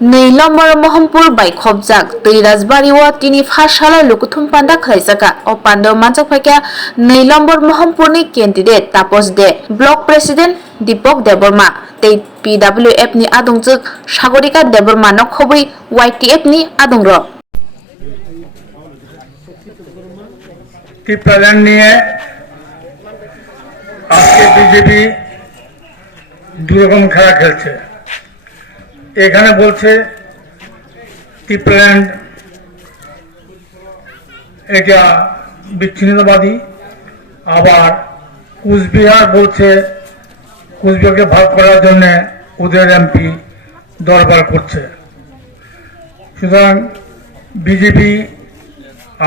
Nei lomor mohampur bai khobjak tui rajbari o tini phashala lukuthum panda khlaisaka o panda manchak phaikya nei lomor mohampur ni candidate Tapos de block president Dipok Deborma tei PWF ni adungchuk Sagorika Deborma no khobui YTF ni adungro plan নিয়ে আজকে BJP দুরকম খেলা খেলছে। এখানে বলছে টিপ্ল্যান্ড এটা বিচ্ছিন্নতাবাদী, আবার কুচবিহার বলছে কুচবিহারকে ভাগ করার জন্য ওদের এমপি দরবার করছে। সুতরাং বিজেপি,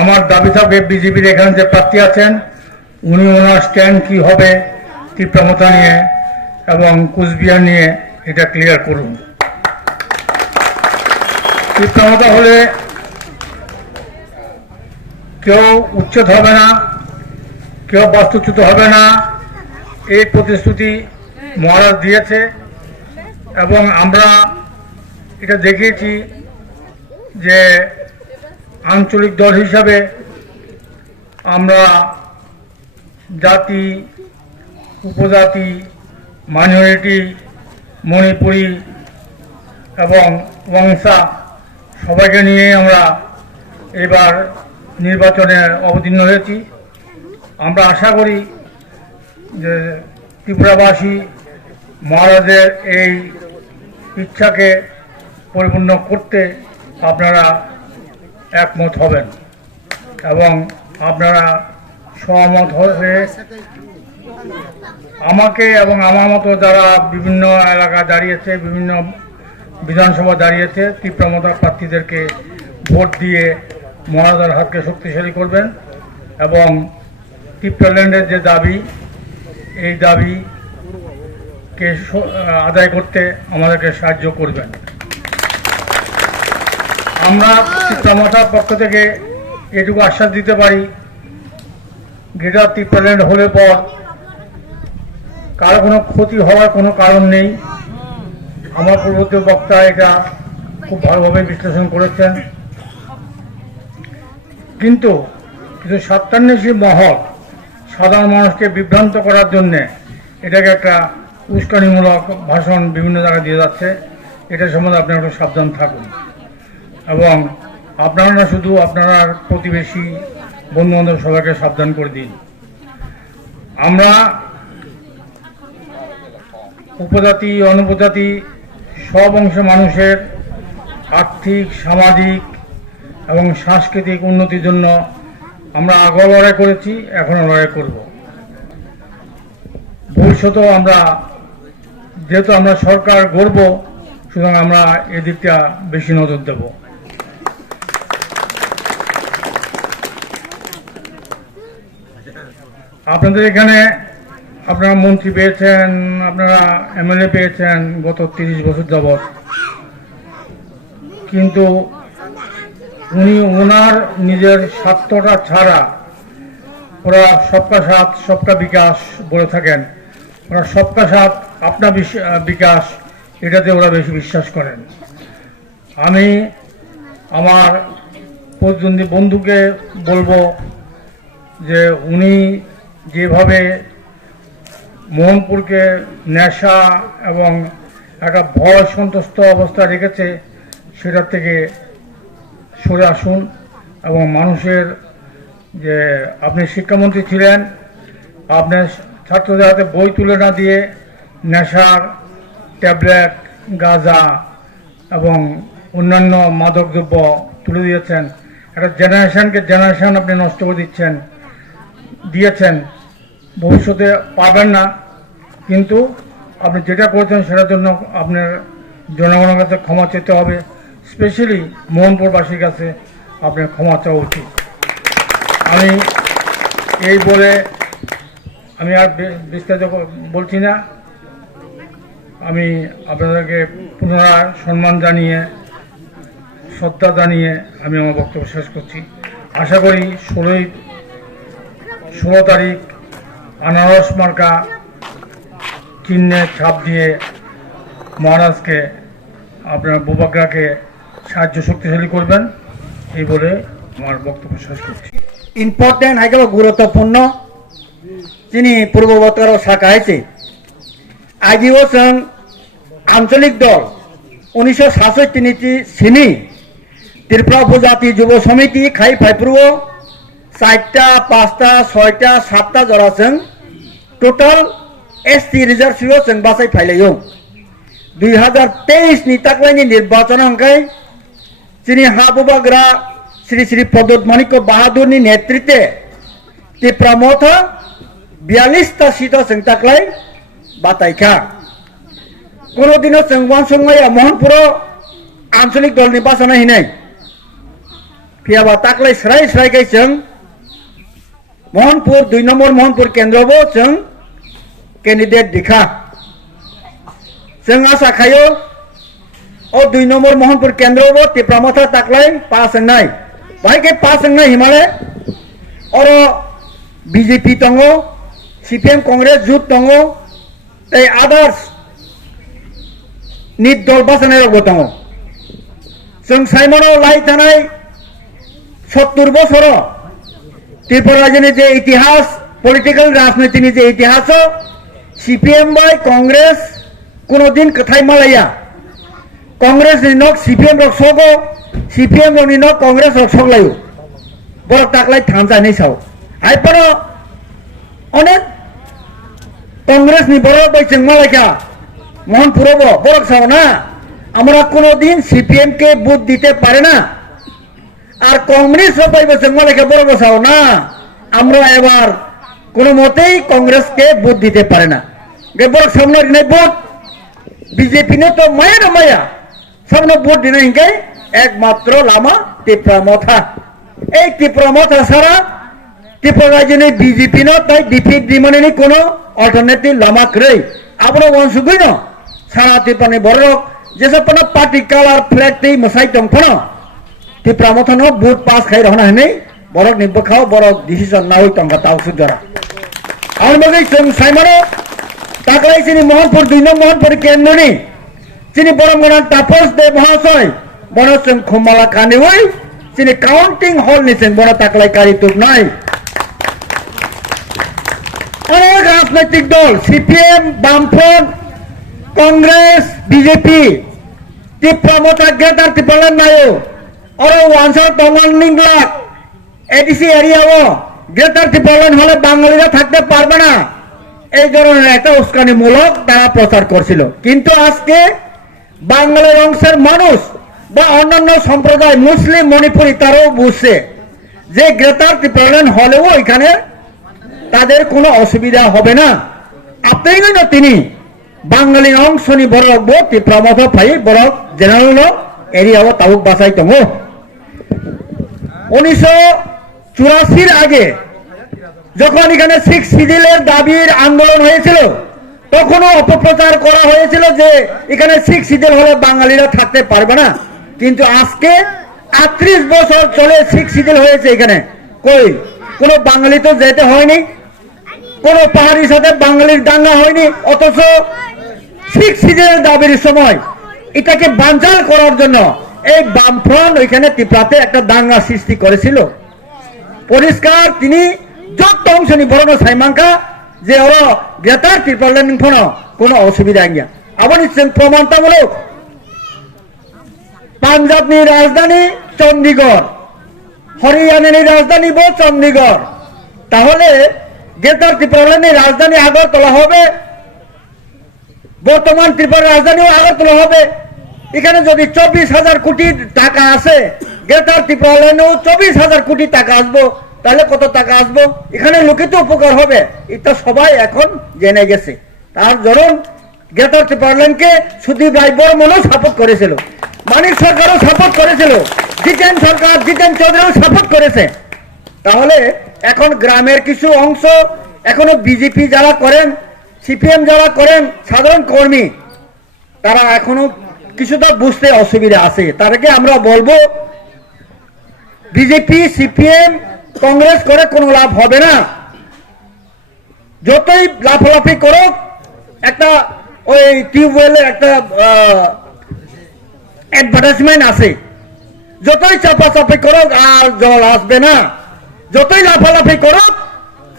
আমার দাবি থাকবে বিজেপির এখানে যে প্রার্থী আছেন উনি ওনার স্ট্যান্ড কী হবে তীব্রমতা নিয়ে এবং কুচবিহার নিয়ে এটা ক্লিয়ার করুন। তীব্রমতা হলে কেউ উচ্ছেদ হবে না, কেউ বাস্তুচ্যুত হবে না, এই প্রতিশ্রুতি মহারাজ দিয়েছে এবং আমরা এটা দেখিয়েছি যে আঞ্চলিক দল হিসাবে আমরা জাতি, উপজাতি, মাইনরিটি, মণিপুরি এবং ওয়াংসা সবাইকে নিয়ে আমরা এবার নির্বাচনে অবতীর্ণ হয়েছি। আমরা আশা করি যে ত্রিপুরাবাসী মহারাজের এই ইচ্ছাকে পরিপূর্ণ করতে আপনারা একমত হবেন এবং আপনারা সহমত হয়ে আমাকে এবং আমার মতো যারা বিভিন্ন এলাকা দাঁড়িয়েছে, বিভিন্ন বিধানসভা দাঁড়িয়েছে, তীব্রমতা প্রার্থীদেরকে ভোট দিয়ে মহারাজার হাতকে শক্তিশালী করবেন এবং টিপ্রল্যান্ডের যে দাবি, এই দাবিকে আদায় করতে আমাদেরকে সাহায্য করবেন। আমরা তীব্রমতার পক্ষ থেকে এটুকু আশ্বাস দিতে পারি, গ্রেটার তীব্রল্যান্ড হলে পর কারো কোনো ক্ষতি হওয়ার কোনো কারণ নেই। আমার পূর্ববর্তী বক্তা এটা খুব ভালোভাবে বিশ্লেষণ করেছেন, কিন্তু কিছু স্বার্থান্বেষী মহল সাধারণ মানুষকে বিভ্রান্ত করার জন্যে এটাকে একটা উস্কানিমূলক ভাষণ বিভিন্ন জায়গায় দিয়ে যাচ্ছে। এটা সম্বন্ধে আপনারা একটু সাবধান থাকুন এবং আপনারা না শুধু আপনার প্রতিবেশী, বন্ধুবান্ধব সবাইকে সাবধান করে দিন। আমরা উপজাতি, অনুপজাতি সব অংশের মানুষের আর্থিক, সামাজিক এবং সাংস্কৃতিক উন্নতির জন্য আমরা আগেও লড়াই করেছি, এখনও লড়াই করব। ভবিষ্যতেও আমরা, যেহেতু আমরা সরকার গড়ব, সুতরাং আমরা এদিকটা বেশি নজর দেব। আপনাদের এখানে আপনারা মন্ত্রী পেয়েছেন, আপনারা এমএলএ পেয়েছেন গত 30 বছর যাবৎ, কিন্তু উনি ওনার নিজের স্বার্থটা ছাড়া ওরা সবকা সাথ সবকা বিকাশ বলে থাকেন। ওরা সবকা সাথ আপনা বিকাশ এটাতে ওরা বেশি বিশ্বাস করেন। আমি আমার প্রতিদ্বন্দ্বী বন্ধুকে বলবো যে উনি যেভাবে মোহনপুরকে নেশা এবং একটা ভয় সন্তুষ্ট অবস্থা রেখেছে সেটা থেকে সরে আসুন এবং মানুষের, যে আপনি শিক্ষামন্ত্রী ছিলেন, আপনার ছাত্রদের হাতে বই তুলে না দিয়ে নেশার ট্যাবলেট, গাঁজা এবং অন্যান্য মাদকদ্রব্য তুলে দিয়েছেন। একটা জেনারেশন আপনি নষ্ট করে দিয়েছেন। ভবিষ্যতে পাবেন না, কিন্তু আপনি যেটা করেছেন সেটার জন্য আপনার জনগণের কাছে ক্ষমা চেতে হবে। স্পেশালি মোহনপুরবাসীর কাছে আপনার ক্ষমা চাওয়া উচিত। আমি এই বলে আমি আর বিস্তারিত বলছি না। আমি আপনাদেরকে পুনরায় সম্মান জানিয়ে, শ্রদ্ধা জানিয়ে আমি আমার বক্তব্য শেষ করছি। আশা করি 16 তারিখ আনারস মার্কা চিহ্নে ছাপ দিয়ে মহারাজকে আপনার বোবাগ্রাকে সাহায্য শক্তিশালী করবেন এই বলে আমার বক্তব্য শেষ করছি। ইম্পর্টেন্ট হাইকেল গুরুত্বপূর্ণ যিনি পূর্ববর্তর শাখা হয়েছে আজিও जों আঞ্চলিক দল 1967 নীতি সিনি ত্রিপুরা উপজাতি যুব সমিতি খাই ফাইপ্রুও 4টা 5টা 6টা 7টা জরা जों টোটাল एसटी रिजर्भसिओ जों बासाय फाइलायो 2023 नि ताकलायनि निर्वाचन अंकाय যিনি हाबुबाग्रा श्री श्री प्रदोत माणिक्य बाहादुरनि नेतृत्वे त्रिपुरा मथा 42टा सीटों जों ताकलाय बातायखा कोनो दिनो जों वानसंगाया मोहनपुर आंचलिक दलनि बासाना हिनाय फियाबा ताकलाय स्राय स्रायखाय जों मोहनपुर 2 नम्बर मोहनपुर केन्द्रबो जों कैंडिडेट दिखा जों आशा खायो और 2 नम्बर मोहनपुर केन्द्रबो त्रिपुरा मथा ताकलाय पास होनाय भाई के पास होनाय हिमालय और बीजेपी दंगो सीपीएम कांग्रेस जुट दंगो तै आदार्स निट दल बासानाय रगबो दंगो जों साइमनो लाई थानाय 70 बछर त्रिपुरा राज्यनि जे इतिहास पलिटिकल राजनीतिनि जे इतिहास सीपीएम बाय कांग्रेस कोनो दिन कथाय मालाया कांग्रेस नि नक सीपीएम रक सगो सीपीएम नि नक कांग्रेस रक सगलायो बर ताकलाय थांजानै साव आइपर अनेक कांग्रेस नि बर बाय जों मालायका मोहनपुरबो बरक साव ना আমরা কোনো দিন सीपीएम के बुथ দিতে পারে না আর কংগ্রেস পাইবে जों मालायका बरक साव ना আমরা এবার কোনো মতেই कांग्रेस के बुथ দিতে পারে না গে বরক সামনে নাই বুথ बीजेपी ने तो माया ना माया सबने वोट देना हिंगे एकमात्र लामा त्रिपुरा मथा এই त्रिपुरा मथा सारा त्रिपुरा राज्य ने बीजेपी ने ताई डिफिट दिमाने ने कोनो अल्टरनेटिव लामा करे आपनो वंशुगै न सारा त्रिपुरा ने बरक जैसे पना पार्टी कलर फ्लैग ते मसाई दंफनो त्रिपुरा मथा न वोट पास खाइ रहना है बरक नि बखाव बरक डिसिजन ना होई तंगा ताउ सुजरा आउन बगै जों साइमानो ताकलाय सिनि मोहनपुर 2 नम्बर मोहनपुर केन्द्रनि যিনি বরমগনা তাপস দে মহাশয় বনসং খমালা কানিওই যিনি কাউন্টিং হল নিছেন বড় তাকলাই কারি তুক নাই অনেক রাজনৈতিক দল সিপিএম বামফ্রন্ট কংগ্রেস বিজেপি ত্রিপুরা মতা গ্রেটার ত্রিপুরা নায়ো और ওয়ানসার তঙ্গল নিংলাক এডিসি এরিয়াও গ্রেটার ত্রিপুরা হলে বাঙালিরা থাকতে পারবে না এই ধরনের একটা উস্কানিমূলক তারা প্রচার করছিল কিন্তু আজকে বাঙালির অংশের মানুষ বা অন্যান্য সম্প্রদায় মুসলিম মণিপুরি তারাও বুঝছে যে গ্রেটার ত্রিপুরা হলেও এখানে তাদের কোনো অসুবিধা হবে না আপনি না তিনি বাঙালি অংশনি বড় ত্রিপুরা মতো ফাই বড় জেনারেল এরিয়াও তাও বাসাই দङ 1984 আগে যখন এখানে 6 শিডিউলের দাবির আন্দোলন হয়েছিল তখনও অপপ্রচার করা হয়েছিল যে এখানে 6 শিডিউল হলে বাঙালিরা থাকতে পারবে না কিন্তু আজকে 38 বছর চলে 6 শিডিউল হয়েছে এখানে কই কোনো বাঙালি তো যেতে হয়নি কোনো পাহাড়ির সাথে বাঙালির দাঙ্গা হয়নি অথচ 6 শিডিউলের দাবির সময় এটাকে বানচাল করার জন্য এই বামফ্রন্ট ওইখানে ত্রিপুরাতে একটা দাঙ্গা সৃষ্টি করেছিল পরিষ্কার তিনি যত অংশনি বড় সাইমাঙ্কা যে ওরা গ্রেটার ত্রিপুরা কোনো অসুবিধা গিয়া আবার নিচ্ছেন প্রমাণতামূলক পাঞ্জাবনি রাজধানী চণ্ডীগড় হরিয়ানানি রাজধানী চণ্ডীগড় তাহলে গ্রেটার ত্রিপুরা রাজধানী আগরতলা হবে বর্তমান ত্রিপুরার রাজধানীও আগরতলা হবে এখানে যদি 24,000 কোটি টাকা আছে গ্রেটার ত্রিপুরা 24,000 কোটি টাকা আসবো তাহলে কত টাকা আসবো এখানে লোকে তো উপকার হবে এটা সবাই এখন জেনে গেছে তার ধরুন গ্রেটার ত্রিপুরাকে সুদীপ রায় বর্মনও সাপোর্ট করেছিল মানিক সরকারও সাপোর্ট করেছিল জিতেন সরকার জিতেন চৌধুরীও সাপোর্ট করেছে তাহলে এখন গ্রামের কিছু অংশ এখনো বিজেপি যারা করেন সিপিএম যারা করেন সাধারণ কর্মী তারা এখনো কিছুটা বুঝতে অসুবিধা আছে তাদেরকে আমরা বলবো বিজেপি সিপিএম कांग्रेस करे कोनो लाभ होबे ना যতই লাফালাফি করুক একটা ওই টিউবওয়েলে একটা অ্যাডভার্টাইজমেন্ট আছে যতই চাপাচাপি করো আর জল আসবে না যতই লাফালাফি করো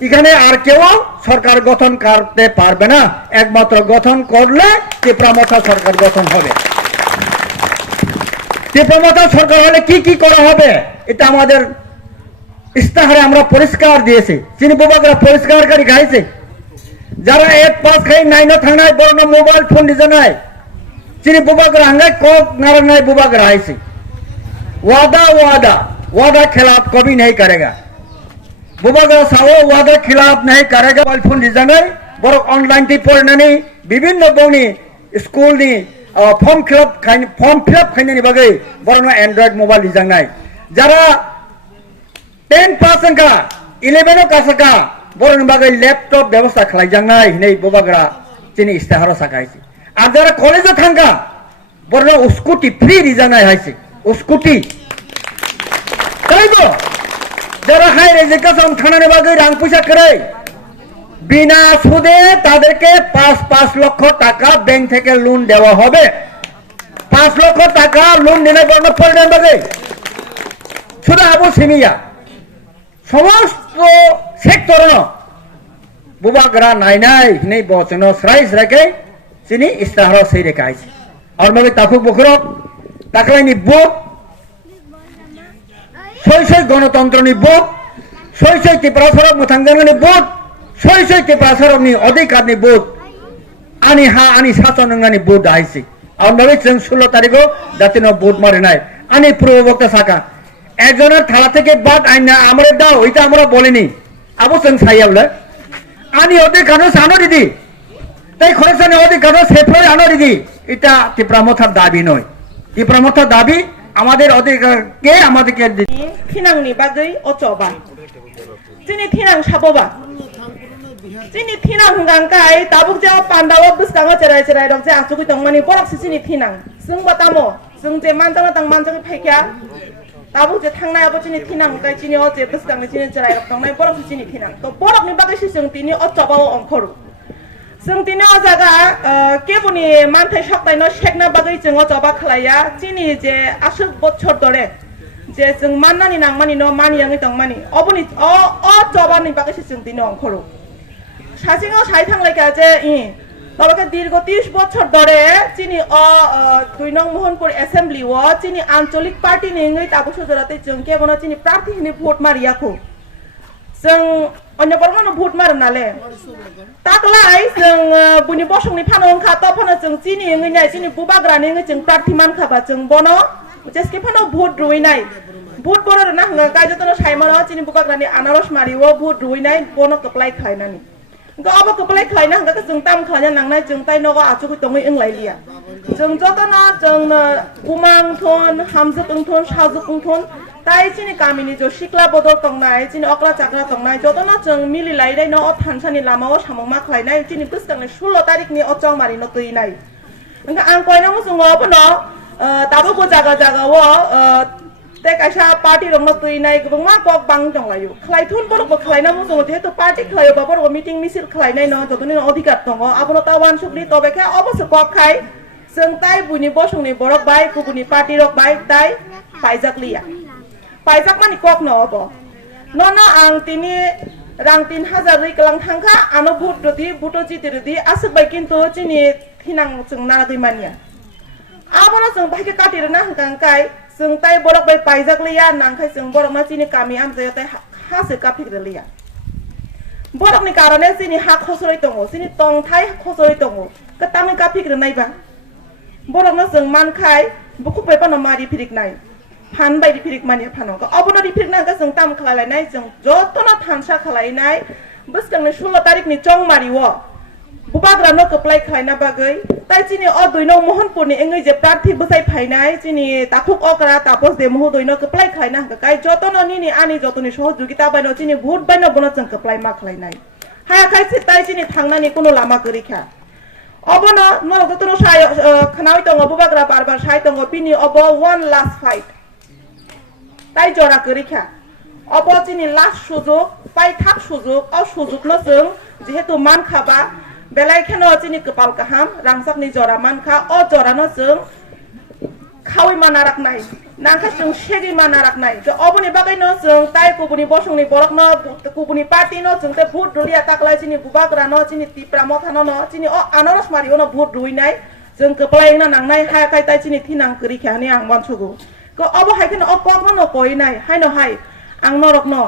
এখানে আর কেউ সরকার গঠন করতে পারবে না একমাত্র গঠন করলে তীব্রমথা সরকার গঠন হবে তীব্রমথা সরকার হলে কি করা হবে এটা আমাদের ইস্তাহারে আমরা পরিষ্কার দিয়েছি চিনি বুবাগরা পরিষ্কারকারী খাইছে যারা 8 পাস খাই 9 থানায় বড় মোবাইল ফোন দিতে নাই চিনি বুবাগরা হাঙ্গায় কক नारायण बुबागरा आइसे वादा खिलाफ कभी नहीं करेगा बुबागरा सावो वादा खिलाफ नहीं करेगा मोबाइल फोन डिजाइनर बड़ ऑनलाइन टी पढ़नानै विभिन्न बौनी स्कूल नि फॉर्म फिलअप खाइनायनि बागै बरनो एंड्रॉइड मोबाइल डिजाइनर जरा 10 पास का 11 का सका बरनो बागै लैपटॉप व्यवस्था खालायजांनाय नै बुबागरा चिनि इस्ताहार साकायसि আর যারা কলেজে থাকা বড় স্কুটি ফ্রি রিজানায় হয়েছে স্কুটি তাই তো যারা হায়ার এডুকেশন থানার বাগে রাং পয়সা করে বিনা সুদে তাদেরকে 5 লক্ষ টাকা ব্যাংক থেকে লোন দেওয়া হবে 5 লক্ষ টাকা লোন দিলে বড় পরিণাম বাগে শুধু আবু সিমিয়া সমস্ত সেক্টর বুবাগরা নাই নেই বচন শ্রাইস রাখে sini istihara saya dekai और मैं ताफुक बखरक ताकलाइनि बुक सय गणतन्त्रनि बुक सय त्रिपुरा सरक मोथांजांनि बुक सय त्रिपुरा सरकनि अधिकारनि बुक आनि हा आनि शासननि बुक दाइसि और मैं जों 16 तारिखो जातिनो बुक मारिनाय आनि पूर्वबक्ता साका एकजনের থালা থেকে বাদ আইনা আমরা দাও এটা আমরা বলিনি আবু जों सायावले आनि अधिकार सानो दिदी তাই খরচানি অধিকার সেফলই আনো দিদি এটা তীব্রমথার দাবি নয় তীব্রমথার দাবি আমাদের অধিকারকে আমাদেরকে থিনাংনি বাগৈ অচবা চিনি থিনাং সাববা চিনি থিনাং হুঙ্গাংকাই তাবুক যে পান্দাও বুসকাঙ চেরাই চেরাই রক যে আচুকুই তংমানি বরক চিনি থিনাং जों बातामो जों जे मानजाना तां मानजानि फाइख्या ताबुक जे थांनायाबो चिनि थिनां काय चिनि अ जे बुसकांनि चिनि চেराই रक तंनाय बरक चिनि थिनां तो बरकनि बागै जों तिनि अचबाव अंखरु जों दिनै अजागा केबुनि मानथाय सप्तायनो शेकना बागै जों अजाबा खालाया चिनि जे आसु बछर दरे जे जों माननानि नांमानि न मानियाङै तंमानि अबुनि अजाबानि बागै जों दिनै अंखरु सासिङाव साइ थांलायका जे तबके दीर्घ 30 बछर दरे चिनि 2 नং मोहनपुर एसेम्बली व चिनि आंचलिक पार्टी निङै ताबुसु जराते जों केबुनो चिनि प्रार्थी हिनि भोट मारियाखौ जों अन्य बरमानो भोट मारो नाले ताकलाय जों बुनि बसंनि फानो ओंखा त फानो जों चिनि एङैनाय चिनि बुबाग्रानि एङै जों प्रार्थी मानखाबा जों बनो जेसके फानो भोट रुइनाय भोट बरो ना हंगा गायजतनो साइमनो चिनि बुबाग्रानि आनारस मारिवो भोट रुइनाय बनो कप्लाय खायनानि ग अब कप्लाय खायना हंगा जों ताम खाया नांनाय जों ताय नगो आचुखै तङै एंलायलिया जों जतनो जों उमांथन हामजुकंथन साजुकंथन ताई चिनि गामिनि जो सिक्ला बदल तंनाय चिनि अक्ला चाकरा तंनाय जतनो जों मिलि लायदाय न थानसानि लामाव साममा खायनाय चिनि बुसकांनि 16 तारिखनि अचाव मारिनो तैनाय ओंखा आं कयनामो जों अबनो दाबो गो जागा जागाव ते कायसा पार्टी रंनो तैनाय गोबां कक बां दंलायो खलायथुन बरबो खलायनामो जों जेहेतु पार्टी खलायो बाबर मिटिं मिसिल खलायनाय न जतनि अधिकार दङ आबनो तावान सुकनि तबेखे अबसो कक खाय जों ताय बुनि बसंनि बरक बाय गुबुनि पार्टी रक बाय ताय पाइजाकलिया पाइजाक मानि कक न अब न आं तिनि रां 3000 रिकलां थांखा आनो भुट रदि भुट जितिरदि आसबाय किन्तु चिनि थिनां जों नागै मानिया आबनो जों बायके काटिरना हंगांकाय जों ताय बरक बाय पाइजाकलिया नांखाय जों बरकना चिनि गामि आमजाय ताय हासे काफिगलिया बरकनि कारणे चिनि हा खसरै दङ चिनि तंथाय खसरै दङ कतामि काफिग्रनायबा बरकना जों मानखाय बुखुबाय पानो मारि फिरिकनाय फान बायदि फिरिक मानि फानो अबनो रिफिक नांगा जों ताम खालायनाय जों जतनो थानसा खालायनाय बुसकांनि 16 तारिखनि चंग मारिवो बुबाग्रानो कप्लाय खायना बागै ताय चिनि अ 2 नং मोहनपुरनि एङै जे प्रार्थी बसाय फायनाय चिनि ताखुक अकरा तापस दे मोह 2 नং कप्लाय खायना हंगाय जतनो निनि आनि जतनि सहयोगिता बायनो चिनि भोट बायनो बनो जों कप्लाय मा खालायनाय हाया खायसे ताय चिनि थांनानि कोनो लामा गैरिखा अबनो न जतनो साय खनाय दङ बुबाग्रा बारबार साय दङ बिनि अब वन लास्ट फाइट ताई जरा करिखा अब चिनि लास्ट सुजुग पाइ थाब सुजुग अ सुजुगनो जों जेहेतु मान खाबा बेलायखेनो चिनि कपाल गाहाम रांसाकनि जरा मानखा अ जरानो जों खावै माना राखनाय नांखा जों सेगि माना राखनाय जो अबनि बागैनो जों ताइ कुबुनि बसंनि बरकनो कुबुनि पार्टीनो जों ते भोट दुलिया ताकलाय चिनि बुबाग्रानो चिनि तिप्रा मथानो चिनि अ आनारस मारियोनो भोट दुइनाय जों कपलायना नांनाय हायाखाय ताइ चिनि थिनां करि खानि आं बानसुगु को अब हायखनो अ कखनो कइनाय हायनो हाय आं नरकनो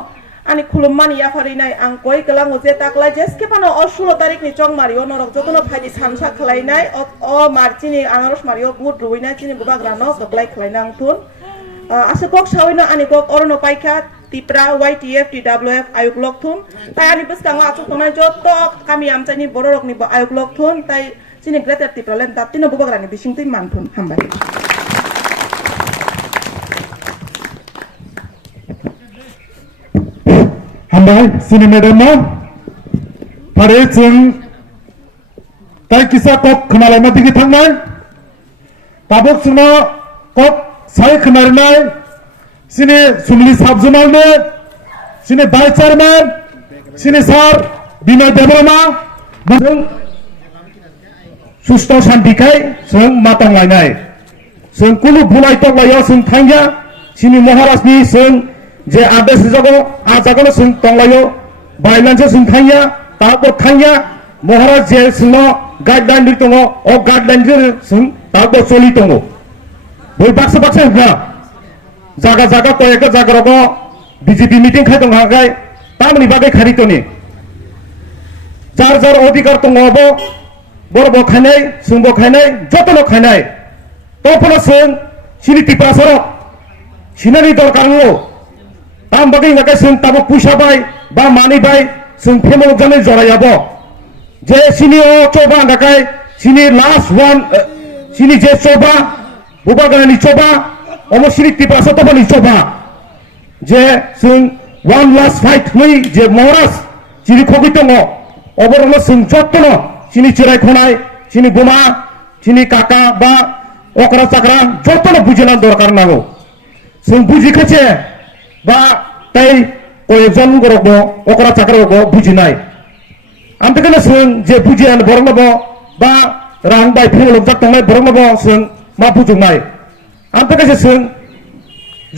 आनि खुलुममानि याफारिनाय आं कय गलांगो जे ताकलाय जेसकेपानो अ 16 तारिखनि चंग मारियो नरक जतनो फायदि सानसा खलायनाय अ मार्चिनि आनारस मारियो भोट दुइनाय चिनि बुबाग्रानो कपलाय खलायना आं थुन आसे कक सावैनो आनि कक अरनो पाइखा तिप्रा YTF TWF आयोग लक थुन ताइ आनि बसकांगो आचुक तंनाय जत गामि आमचाइनि बर' रकनि आयोग लक थुन ताइ चिनि ग्रेटर तिप्रा लेन तातिनो बुबाग्रानि बिसिंति मानथुन हामबाय हामबाय सिनि मेडाम फारे जों ताइ किसा कक खोनालायमा दिगि थांनाय ताबक सुनो कक साय खोनारनाय सिनि सुमलि साबजुमालनो सिनि भाइस चेयारमेन सिनि सार बिनय देबरमा जों सुस्थ' शान्तिखाय जों मातंलायनाय जों कुनु बुलाय तंलायाव जों थांया सिनि महाराजनि जों जे आदेश जागो आ जागोन जों तंलायो बायलानसे जों थांया ताबो थांया महाराज जे जोंनो गाइडलाइन दङ अ गाइडलाइन जों ताबो सोलि दङ बै बाक्सा बाक्सा होना जागा जागा कयेका जागाराव बीजेपी मीटिंग खाय दं हागाय तामनि बागै खारितनि जार जार अधिकार दङ अब बरबो खायनाय जोंबो खायनाय जतनो खायनाय तफोरा जों सिनि तिपासर सिनानि दरकार नो ताम बागै नागाय जों ताबो पुसा बाय बा मानि बाय जों फेमल जानाय जरायाबो जे सिनि अ चोबा नागाय सिनि लास्ट वन सिनि जे चोबा बुबागानि चोबा अमो सिनि तिपासर तबनि चोबा जे जों वन लास्ट फाइट नै जे महाराज सिनि खगि दङ अबरनो जों जतनो सिनि चिराय खनाय सिनि बुमा सिनि काका बा अकरा चाकरा जतनो बुजिना दरकार नांगौ जों बुजिखाचे बा ताइ कयजन गरबो अकरा चाकराबो बुजिनाय आमतेकनो जों जे बुजियान बरनबो बा रां बाय फेमल जाक तंनाय बरनबो जों मा बुजुनाय आमतेकनो जों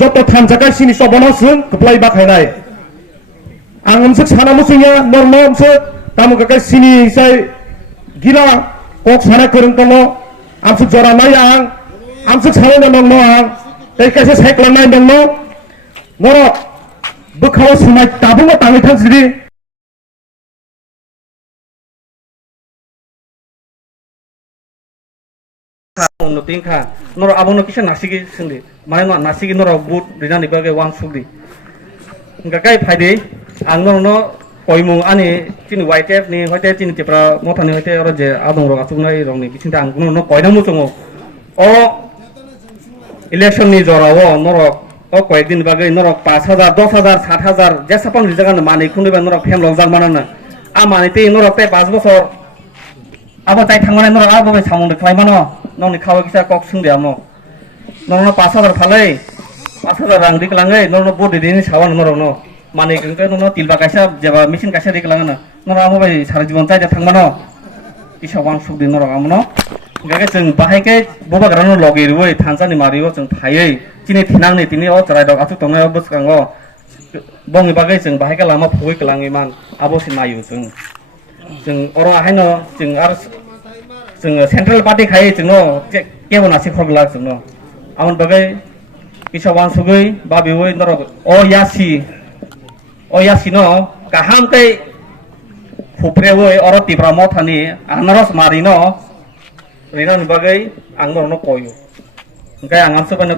जत थानजागा सिनि सबनो जों कप्लाय बाखायनाय आं हमसे साना मुसैया नर्म हमसे तामुका सिनि साय गिला कक साना करं दङ आमसे जरा नाय आमसे साना दङ आं ताइ कैसे सायख्लानाय दङ नरक बोखाव सुनाय दाबो ताङै थांजि उन्नति खा नर आबनो किसा नासिगि सोंदि माने न नासिगि नर बुट रिनानि बागे वान सुगदि गाकाय फायदे आं नरनो कयमु आनि चिनि YTF नि हयते चिनि तिप्रा मथानि हयते अर जे आदं र आचुनाय रंनि बिसिंता आं नरनो कयना मुचङो अ इलेक्शन नि जराव नरक अ कयदिन बागे नरक 5000 10000 7000 जेसापन रिजागान मानि खुनिबा नरक फेमलग जागमानाना आ मानिते नरक ते 5 बছর आबो ताइ थांमाने नरक आबो सामंद खालायमानो नंनि खावा किसा कक सुंदे आमो नरनो 5000 फालै 5000 रां दिकलाङै नरनो बडि दिनि सावन नरनो माने गंके नरनो तिलबा कायसा जेबा मेसिन कायसा दिकलाङना नर आमो बाय सारा जीवन जाय थांमानो किसा वान सुदि नरक आमनो गागे जों बाहायके बबाग्रानो लगेरुय थानसानि मारियो जों फायै चिनि थिनांनि तिनि अ जराय दक आथु तंनाय बसकांगो बंनि बागै जों बाहायके लामा फुगै कलाङै मान आबोसि नायो जों अर आहायनो जों आर जों सेंट्रेल पार्टी खायै जोंनो केबो नासि खरगला जोंनो आमन बागै किसा वान सुगै बा बेवै नर अ यासि न गाहाम कै खुप्रेवै अर तिब्रा मथानि आनारस मारिनो रिनानि बागै आं नरनो कयो ओंखाय आं आमसे बानो